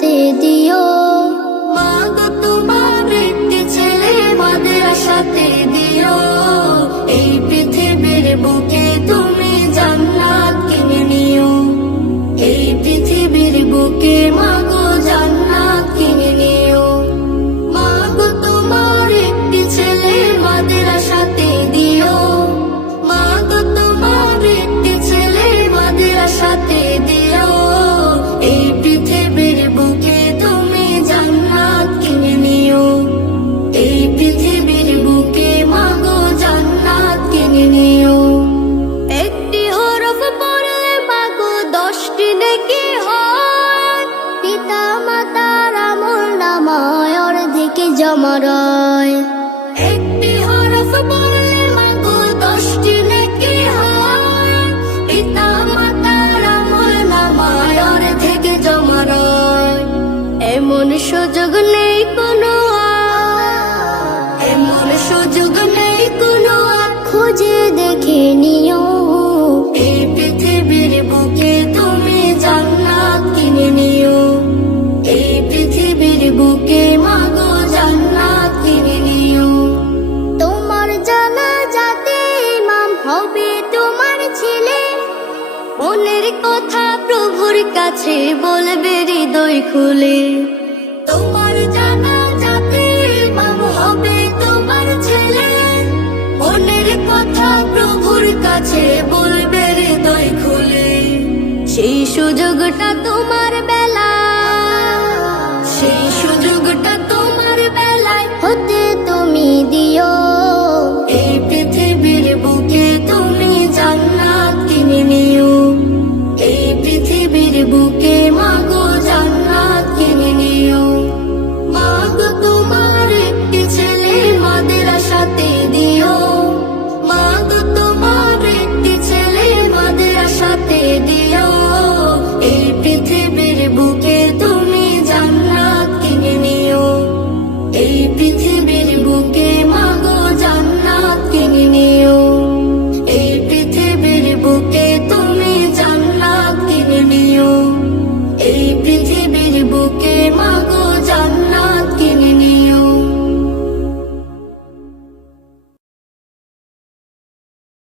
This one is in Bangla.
সাথে দিও। মা গো তোমার একটি ছেলে মাদ্রাসাতে দিও। এই পৃথিবীর বুকে তুমি জান্নাত কিনে নিও। এই পৃথিবীর বুকে মা গো জান্নাত কিনে নিও। মা গো তোমার একটি ছেলে মাদ্রাসাতে দিও। মা গো তোমার একটি ছেলে মাদ্রাসাতে দিও। এই পৃথিবীর বুকে তুমি জান্নাত কিনে নিও। এই পৃথিবীর বুকে মা গো জান্নাত কিনে নিও। একটি হরফ পড়লে মা গো 10টি নেকি হয়। পিতা মাতার আমলনামায় অর্ধেকে জমা রয়। একটি হরফ পড়লে মা গো 10টি নেকি হয়। পিতা মাতার আমলনামায় অর্ধেকে জমা রয়। এমন সুযোগ নেই কোনো আর, এমন সুযোগ নেই কোনো আর, খুঁজে দেখে নিও। এই পৃথিবীর বুকে তুমি জান্নাত কিনে নিও। এই পৃথিবীর বুকে মা গো জান্নাত কিনে নিও। তোমার জানাজাতে ইমাম হবে তোমার ছেলে। মনের কথা প্রভুর কাছে বলবে হৃদয় খুলে। তোমার জানাজাতে ইমাম হবে তোমার ছেলে। মনের কথা প্রভুর কাছে বলবে হৃদয় খুলে। সেই সুযোগটা তো